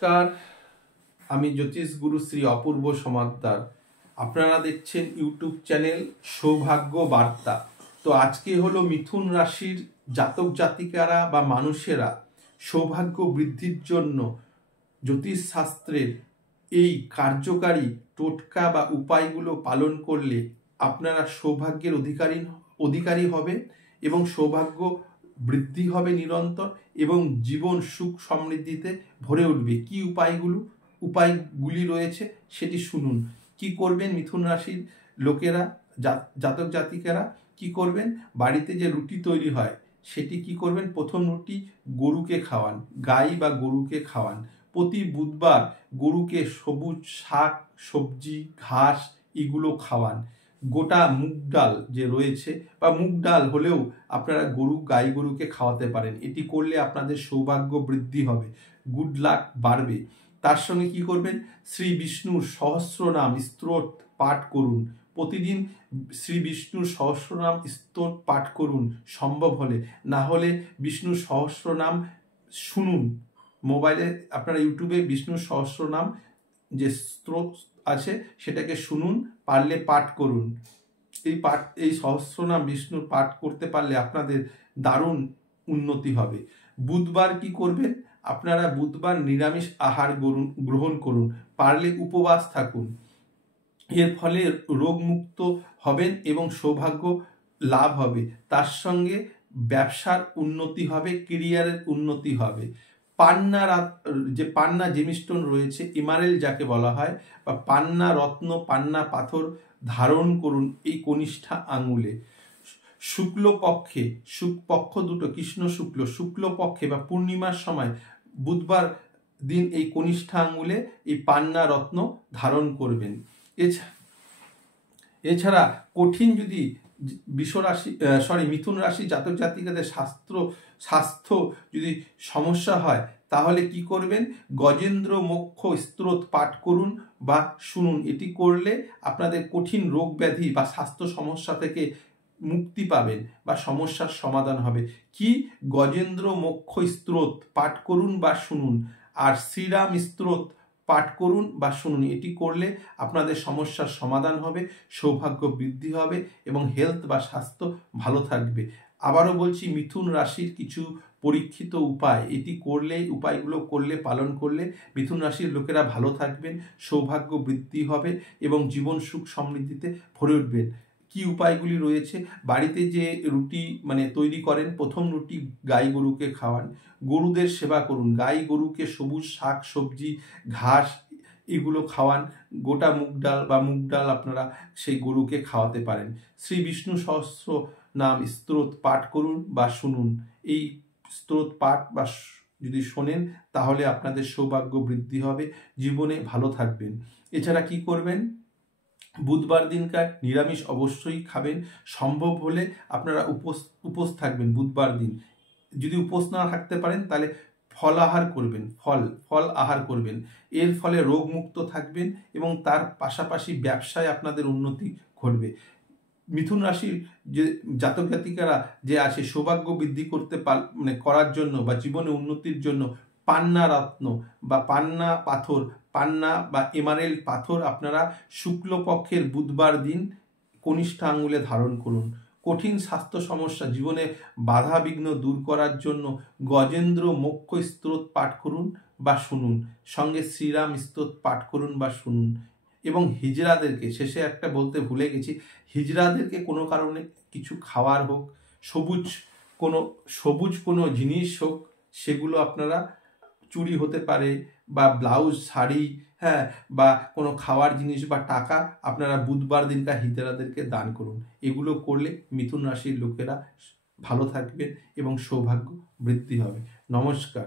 নমস্কার, আমি জ্যোতিষ গুরু শ্রী অপূর্ব সমাদ্দার। আপনারা দেখছেন ইউটিউব চ্যানেল সৌভাগ্য বার্তা। তো আজকে হলো মিথুন রাশির জাতক জাতিকারা বা মানুষেরা সৌভাগ্য বৃদ্ধির জন্য জ্যোতিষ শাস্ত্রের এই কার্যকারী টোটকা বা উপায়গুলো পালন করলে আপনারা সৌভাগ্যের অধিকারী হবে এবং সৌভাগ্য বৃদ্ধি হবে নিরন্তর এবং জীবন সুখ সমৃদ্ধিতে ভরে উঠবে। কি উপায়গুলি রয়েছে সেটি শুনুন। কি করবেন মিথুন রাশির লোকেরা, জাতক জাতিকারা কি করবেন? বাড়িতে যে রুটি তৈরি হয় সেটি কি করবেন? প্রথম রুটি গরুকে খাওয়ান, গাই বা গরুকে খাওয়ান। প্রতি বুধবার গরুকে সবুজ শাক সবজি ঘাস এগুলো খাওয়ান। গোটা মুগ ডাল যে রয়েছে বা মুগ ডাল হলেও আপনারা গাই গরুকে খাওয়াতে পারেন। এটি করলে আপনাদের সৌভাগ্য বৃদ্ধি হবে, গুড লাক বাড়বে। তার সঙ্গে কি করবেন? শ্রী বিষ্ণুর সহস্রনাম স্তোত্র পাঠ করুন। প্রতিদিন শ্রী বিষ্ণুর সহস্রনাম স্তোত্র পাঠ করুন সম্ভব হলে, না হলে বিষ্ণুর সহস্রনাম শুনুন। মোবাইলে আপনারা ইউটিউবে বিষ্ণুর সহস্রনাম যে স্তোত্র আছে সেটাকে শুনুন, পারলে পাঠ করুন। এই সহস্রনাম বিষ্ণুর পাঠ করতে পারলে আপনাদের দারুণ উন্নতি হবে। বুধবার কি করবেন? আপনারা বুধবার নিরামিষ আহার গ্রহণ করুন, পারলে উপবাস থাকুন। এর ফলে রোগমুক্ত হবেন এবং সৌভাগ্য লাভ হবে। তার সঙ্গে ব্যবসার উন্নতি হবে, কেরিয়ারের উন্নতি হবে। পান্না জেমিস্টোন রয়েছে, ইমারেল যাকে বলা হয়, বা পান্না রত্ন পান্না পাথর ধারণ করুন এই কনিষ্ঠা আঙুলে। পক্ষ দুটো কৃষ্ণ শুক্লপক্ষে বা পূর্ণিমার সময় বুধবার দিন এই কনিষ্ঠা আঙুলে এই পান্না রত্ন ধারণ করবেন। এছাড়া কঠিন যদি মিথুন রাশি জাতক জাতিকাদের স্বাস্থ্য যদি সমস্যা হয় তাহলে কি করবেন? গজেন্দ্র মোক্ষ স্তোত্র পাঠ করুন বা শুনুন। এটি করলে আপনাদের কঠিন রোগ ব্যাধি বা স্বাস্থ্য সমস্যা থেকে মুক্তি পাবেন বা সমস্যার সমাধান হবে। কি? গজেন্দ্র মোক্ষ স্তোত্র পাঠ করুন বা শুনুন, আর শ্রীরাম স্তোত্র পাঠ করুন বা শুনুন। এটি করলে আপনাদের সমস্যার সমাধান হবে, সৌভাগ্য বৃদ্ধি হবে এবং হেলথ বা স্বাস্থ্য ভালো থাকবে। আবারও বলছি, মিথুন রাশির কিছু পরীক্ষিত উপায়, উপায়গুলো পালন করলে মিথুন রাশির লোকেরা ভালো থাকবেন, সৌভাগ্য বৃদ্ধি হবে এবং জীবন সুখ সমৃদ্ধিতে ভরে উঠবেন। কি উপায়গুলি রয়েছে? বাড়িতে যে রুটি তৈরি করেন, প্রথম রুটি গাই গরুকে খাওয়ান, গরুদের সেবা করুন, গাই গরুকে সবুজ শাক সবজি ঘাস এগুলো খাওয়ান। গোটা মুগ ডাল আপনারা সেই গরুকে খাওয়াতে পারেন। শ্রী বিষ্ণু সহস্র নাম স্তোত্র পাঠ করুন বা শুনুন। এই স্তোত্র পাঠ বা যদি শোনেন তাহলে আপনাদের সৌভাগ্য বৃদ্ধি হবে, জীবনে ভালো থাকবেন। এছাড়া কি করবেন? বুধবার দিনকার নিরামিষ অবশ্যই খাবেন। সম্ভব হলে আপনারা উপোস থাকবেন বুধবার দিন। যদি উপোস না থাকতে পারেন তাহলে ফল আহার করবেন। এর ফলে রোগমুক্ত থাকবেন এবং তার পাশাপাশি ব্যবসায় আপনাদের উন্নতি ঘটবে। মিথুন রাশির যে জাতক জাতিকারা যে আছে সৌভাগ্য বৃদ্ধি করার জন্য বা জীবনে উন্নতির জন্য পান্না রত্ন বা পান্না বা এমারেল পাথর আপনারা শুক্লপক্ষের বুধবার দিন কনিষ্ঠা আঙুলে ধারণ করুন। কঠিন স্বাস্থ্য সমস্যা জীবনে বাধা বিঘ্ন দূর করার জন্য গজেন্দ্র মোক্ষ স্তোত্র পাঠ করুন বা শুনুন, সঙ্গে শ্রীরাম স্তোত্র পাঠ করুন বা শুনুন। এবং হিজড়াদেরকে, শেষে একটা বলতে ভুলে গেছি, হিজড়াদেরকে কোনো কারণে কিছু খাওয়ার হোক, সবুজ কোনো জিনিস হোক, সেগুলো আপনারা চুড়ি হতে পারে বা ব্লাউজ শাড়ি, বা কোনো খাওয়ার জিনিস বা টাকা আপনারা বুধবার দিনকার হিজড়াদেরকে দান করুন। এগুলো করলে মিথুন রাশির লোকেরা ভালো থাকবেন এবং সৌভাগ্য বৃদ্ধি হবে। নমস্কার।